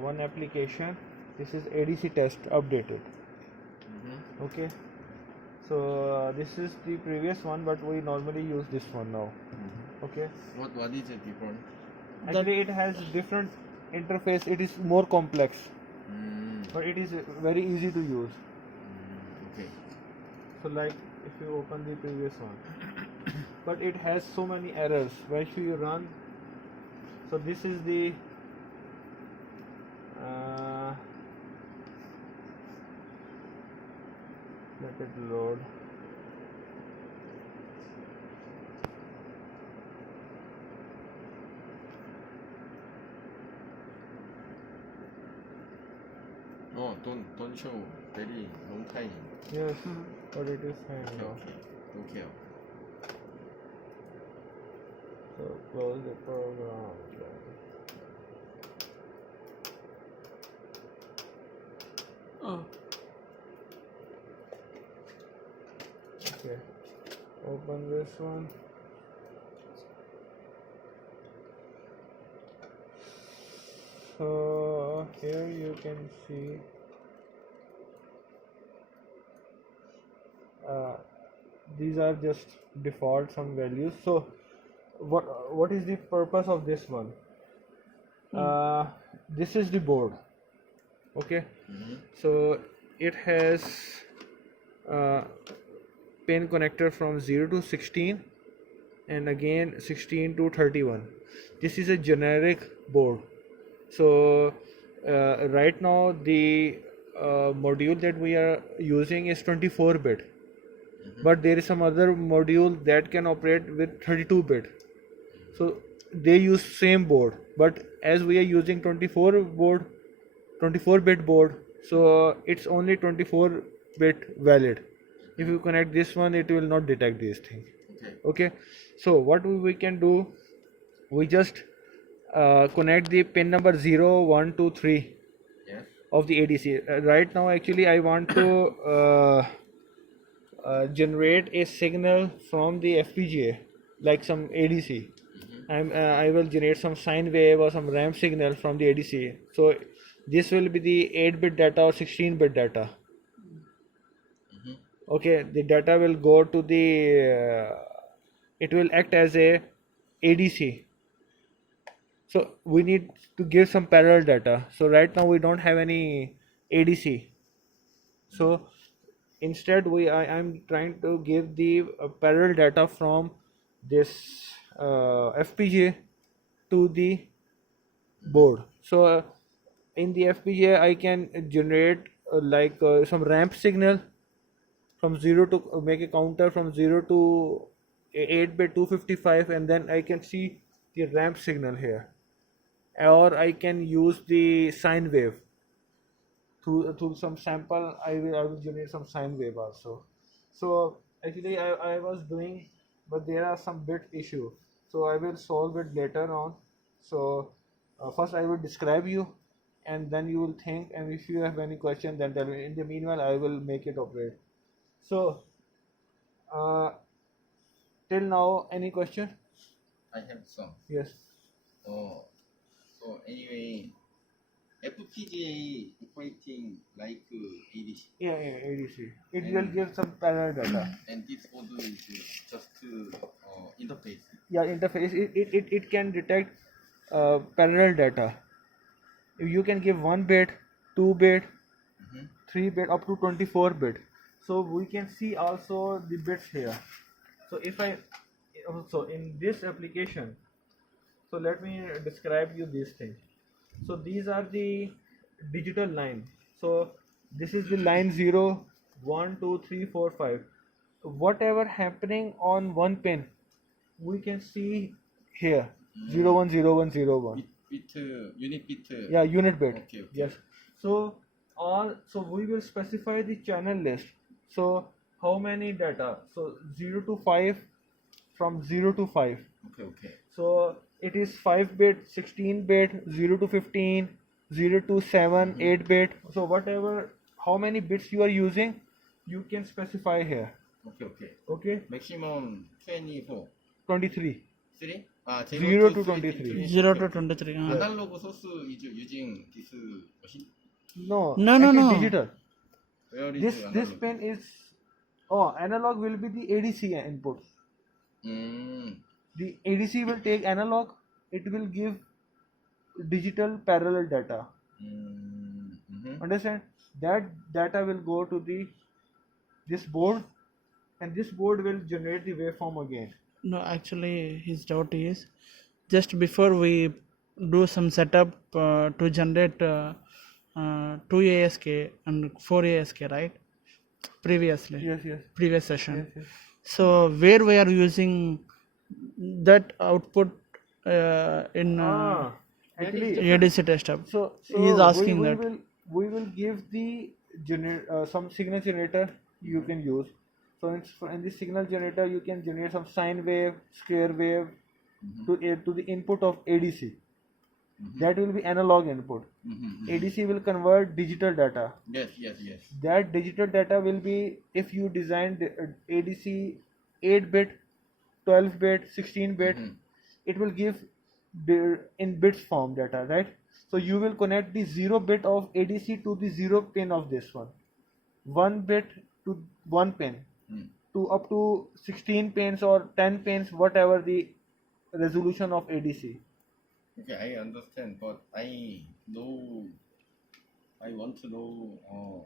one application. This is ADC test updated. Okay, so this is the previous one, but we normally use this one now. Okay, What is it different? actually it has different interface. It is more complex, but it is very easy to use. Okay. So like if you open the previous one, but it has so many errors. When you run, so this is the let it load. Oh, don't show very long time. Yes, but it is hanging off. Okay. So close the program. Okay, open this one. So here you can see these are just default some values. So what is the purpose of this one? This is the board. Okay, so it has pin connector from 0 to 16 and again 16 to 31. This is a generic board. So right now the module that we are using is 24-bit, but there is some other module that can operate with 32-bit. So they use same board, but as we are using 24-bit board, so it's only 24-bit valid. If you connect this one, it will not detect these things. Okay, so what we can do, we just connect the pin number 0, 1, 2, 3 of the ADC. Right now actually I want to generate a signal from the FPGA like some ADC. I will generate some sine wave or some ramp signal from the ADC. So this will be the 8-bit data or 16-bit data. Okay, the data will go to the it will act as a ADC. So we need to give some parallel data. So right now we don't have any ADC. So instead I'm trying to give the parallel data from this FPGA to the board. So in the FPGA I can generate some ramp signal from 0 to make a counter from 0 to 8-bit 255, and then I can see the ramp signal here, or I can use the sine wave through some sample. I will generate some sine wave also. So actually I was doing, but there are some bit issue, so I will solve it later on. So first I will describe you, and then you will think, and if you have any question then tell me. In the meanwhile I will make it operate. So till now, any question? I have some. Yes. So anyway, FPGA operating like ADC. Yeah, ADC. It will give some parallel data. And this board is just interface. Yeah, interface. It can detect parallel data. If you can give 1-bit, 2-bit, 3-bit, up to 24-bit. So we can see also the bits here. So if I also in this application, so let me describe you these things. So these are the digital line. So this is the line 0, 1, 2, 3, 4, 5. Whatever happening on one pin, we can see here 0, 1, 0, 1, 0, 1. Unit bit. Yeah, unit bit. Okay. Yes. So we will specify the channel list. So how many data? So 0 to 5, from 0 to 5. Okay. So it is 5-bit, 16-bit, 0 to 15, 0 to 7, 8-bit. So whatever, how many bits you are using, you can specify here. Okay. Okay. Maximum 24. 23. 3? 0 to 23. 0 to 23. Analog source is using this machine. No, No, actually no. digital. Where is This analog? pin is analog will be the ADC input. The ADC will take analog. It will give digital parallel data. Understand? That data will go to this board, and this board will generate the waveform again. No, actually, his doubt is just before we do some setup to generate 2 ASK and 4 ASK, right? Previously, Yes. previous session. Yes. So where we are using that output in Actually, ADC test up. so He is asking we that. we will give the some signal generator you can use. So in the signal generator you can generate some sine wave, square wave to the input of ADC. That will be analog input. ADC will convert digital data. Yes. That digital data will be, if you design the ADC 8-bit, 12-bit, 16-bit, it will give in bits form data, right? So you will connect the 0 bit of ADC to the 0 pin of this one, 1 bit to 1 pin, to up to 16 pins or 10 pins, whatever the resolution of ADC. Okay, I understand, but I want to know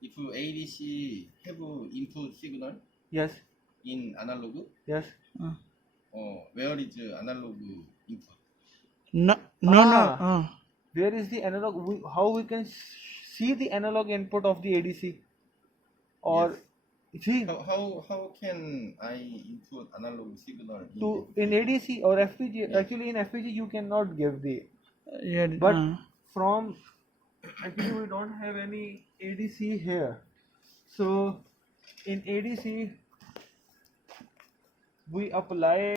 if ADC have input signal Yes. in analog, Yes. where is the analog input? No. Where is the analog? How we can see the analog input of the ADC? Or see How can I input analog signal in ADC or FPG? Actually, in FPG you cannot give the. Yeah, But from actually we don't have any ADC here. So in ADC we apply